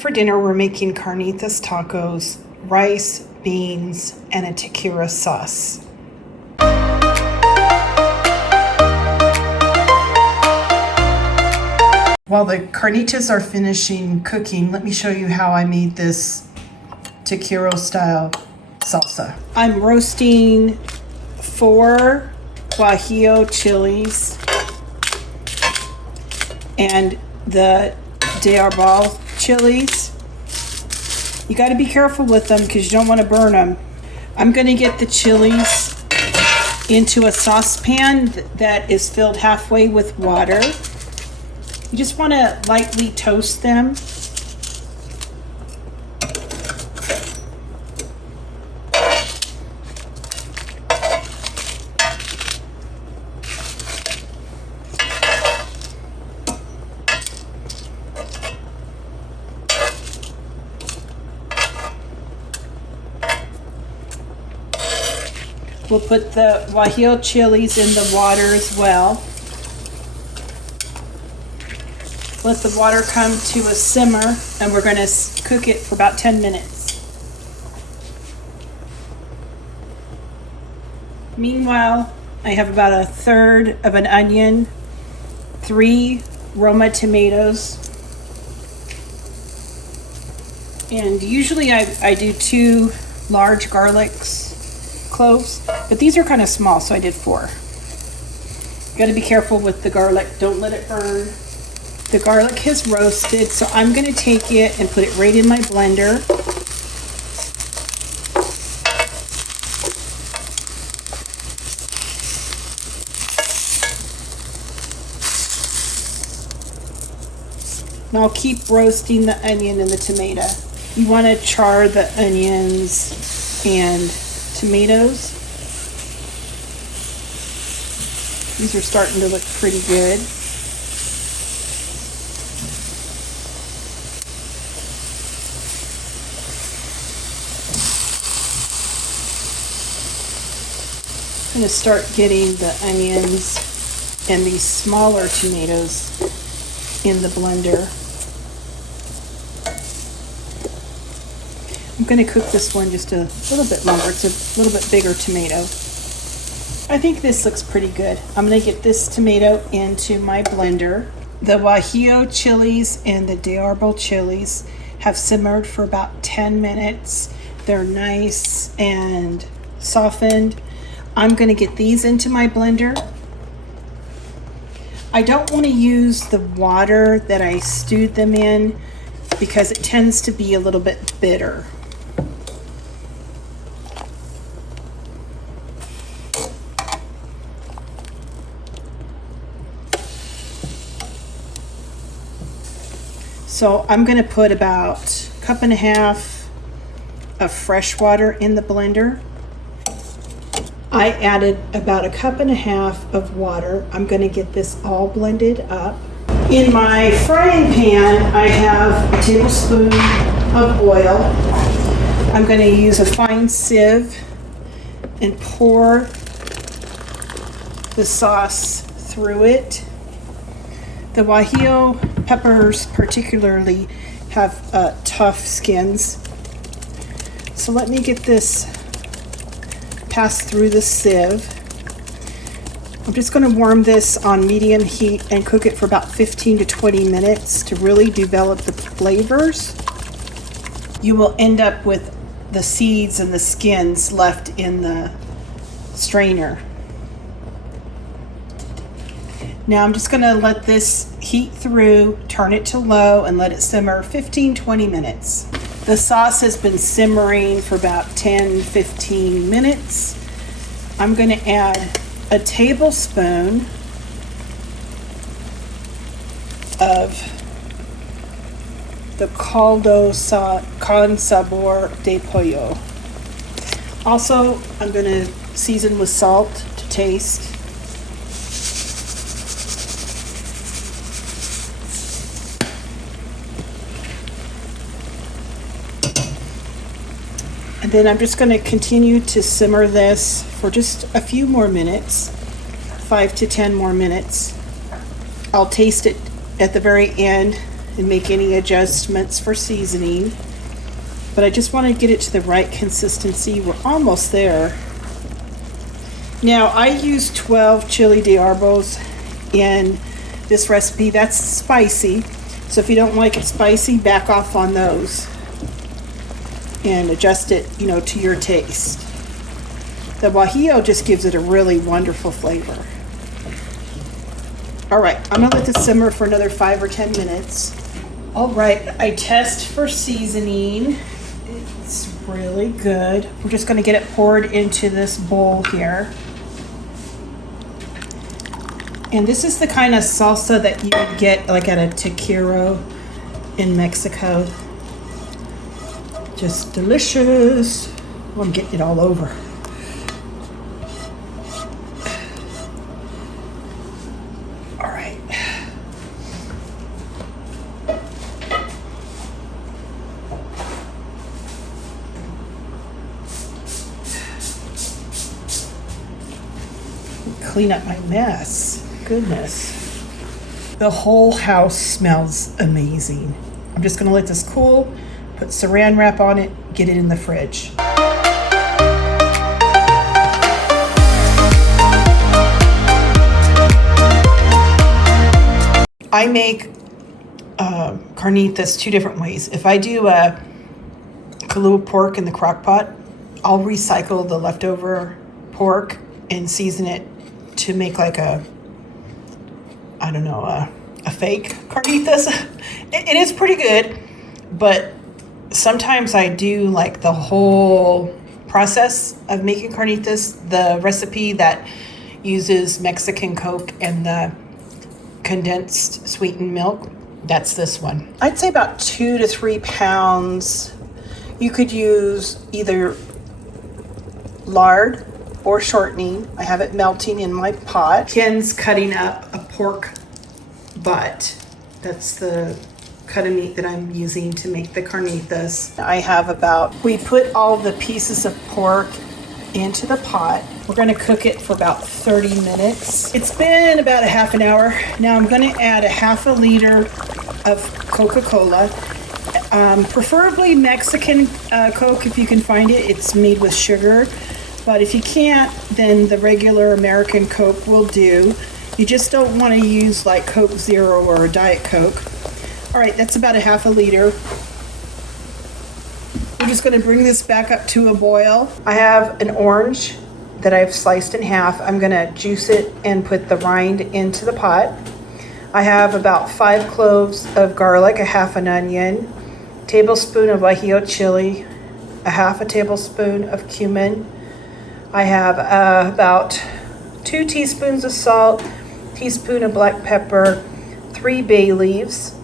for dinner, we're making carnitas tacos, rice, beans, and a taqueria sauce. While the carnitas are finishing cooking, let me show you how I made this taqueria style salsa. I'm roasting 4 Guajillo chilies and the de Arbol chilies. You got to be careful with them because you don't want to burn them. I'm going to get the chilies into a saucepan that is filled halfway with water. You just want to lightly toast them. We'll put the Guajillo chilies in the water as well. Let the water come to a simmer, and we're going to cook it for about 10 minutes. Meanwhile, I have about 1/3 of an onion, 3 Roma tomatoes, and usually I do 2 large cloves, but these are kind of small, so I did 4. You got to be careful with the garlic. Don't let it burn. The garlic has roasted, so I'm going to take it and put it right in my blender. And I'll keep roasting the onion and the tomato. You want to char the onions and tomatoes. These are starting to look pretty good. I'm going to start getting the onions and these smaller tomatoes in the blender. I'm going to cook this one just a little bit longer. It's a little bit bigger tomato. I think this looks pretty good. I'm going to get this tomato into my blender. The Guajillo chilies and the de Arbol chilies have simmered for about 10 minutes. They're nice and softened. I'm going to get these into my blender. I don't want to use the water that I stewed them in because it tends to be a little bit bitter. So I'm going to put about 1.5 cups of fresh water in the blender. I added about 1.5 cups of water. I'm going to get this all blended up. In my frying pan, I have a tablespoon of oil. I'm going to use a fine sieve and pour the sauce through it. The Guajillo peppers particularly have tough skins. So let me get this passed through the sieve. I'm just going to warm this on medium heat and cook it for about 15 to 20 minutes to really develop the flavors. You will end up with the seeds and the skins left in the strainer. Now I'm just going to let this heat through, turn it to low, and let it simmer 15-20 minutes. The sauce has been simmering for about 10-15 minutes. I'm going to add a tablespoon of the caldo con sabor de pollo. Also, I'm going to season with salt to taste. And then I'm just going to continue to simmer this for just a few more minutes, 5 to 10 more minutes. I'll taste it at the very end and make any adjustments for seasoning. But I just want to get it to the right consistency. We're almost there. Now I use 12 Chili de Arbors in this recipe. That's spicy. So if you don't like it spicy, back off on those and adjust it, to your taste. The Guajillo just gives it a really wonderful flavor. All right, I'm gonna let this simmer for another 5 or 10 minutes. All right, I test for seasoning. It's really good. We're just gonna get it poured into this bowl here. And this is the kind of salsa that you would get like at a taqueria in Mexico. Just delicious. Oh, I'm getting it all over. All right. Clean up my mess. Goodness. The whole house smells amazing. I'm just gonna let this cool, put saran wrap on it, get it in the fridge. I make carnitas 2 different ways. If I do a Kahlua pork in the crock pot, I'll recycle the leftover pork and season it to make like a fake carnitas. It is pretty good, but sometimes I do like the whole process of making carnitas, the recipe that uses Mexican Coke and the condensed sweetened milk. That's this one. I'd say about 2 to 3 pounds. You could use either lard or shortening. I have it melting in my pot. Ken's cutting up a pork butt. That's the cut of meat that I'm using to make the carnitas. We put all the pieces of pork into the pot. We're gonna cook it for about 30 minutes. It's been about a half an hour. Now I'm gonna add a half a liter of Coca-Cola. Preferably Mexican Coke if you can find it. It's made with sugar. But if you can't, then the regular American Coke will do. You just don't want to use like Coke Zero or a Diet Coke. All right, that's about a half a liter. We're just going to bring this back up to a boil. I have an orange that I've sliced in half. I'm going to juice it and put the rind into the pot. I have about 5 cloves of garlic, a half an onion, tablespoon of Guajillo chili, a half a tablespoon of cumin. I have about 2 teaspoons of salt, teaspoon of black pepper, 3 bay leaves.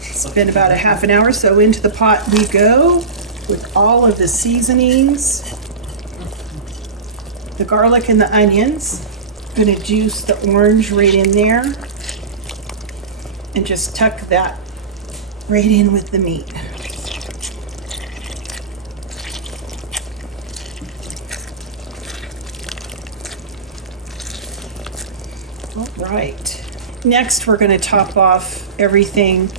It's been about a half an hour, so into the pot we go with all of the seasonings, the garlic and the onions. I'm going to juice the orange right in there and just tuck that right in with the meat. All right. Next, we're going to top off everything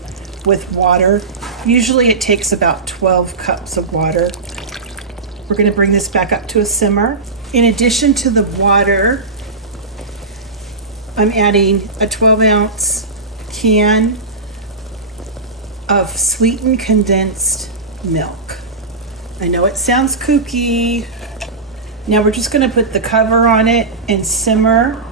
with water. Usually it takes about 12 cups of water. We're going to bring this back up to a simmer. In addition to the water, I'm adding a 12-ounce can of sweetened condensed milk. I know it sounds kooky. Now we're just going to put the cover on it and simmer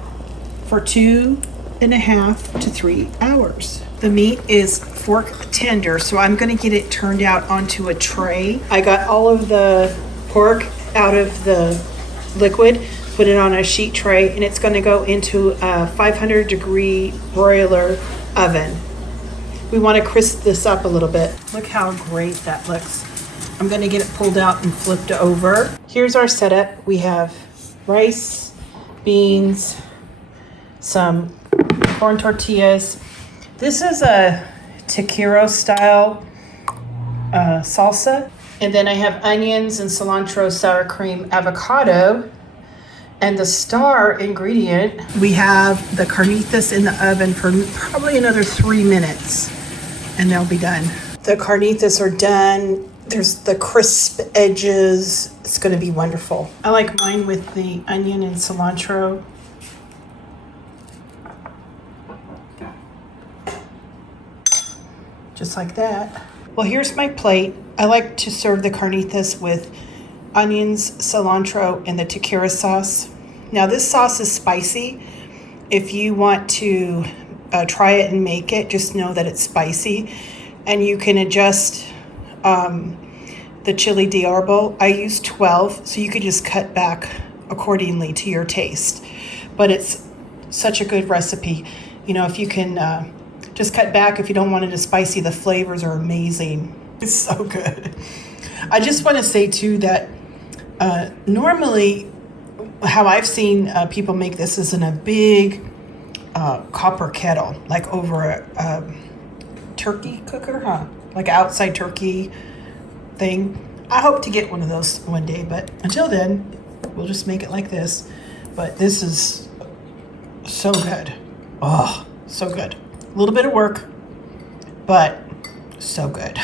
for 2.5 to 3 hours. The meat is fork tender, so I'm going to get it turned out onto a tray. I got all of the pork out of the liquid, put it on a sheet tray, and it's going to go into a 500-degree broiler oven. We want to crisp this up a little bit. Look how great that looks. I'm going to get it pulled out and flipped over. Here's our setup. We have rice, beans, some corn tortillas. This is a taqueria style salsa. And then I have onions and cilantro, sour cream, avocado, And the star ingredient, we have the carnitas in the oven for probably another 3 minutes, and they'll be done. The carnitas are done. There's the crisp edges. It's going to be wonderful. I like mine with the onion and cilantro. Just like that. Well, here's my plate. I like to serve the carnitas with onions, cilantro, and the taqueria sauce. Now this sauce is spicy. If you want to try it and make it, just know that it's spicy. And you can adjust the chili de arbol. I use 12, so you could just cut back accordingly to your taste. But it's such a good recipe. You know, if you can just cut back if you don't want it as spicy, the flavors are amazing. It's so good. I just want to say too that normally how I've seen people make this is in a big copper kettle, like over a turkey cooker, like an outside turkey thing. I hope to get one of those one day, but until then, we'll just make it like this. But this is so good. Oh, so good. A little bit of work, but so good.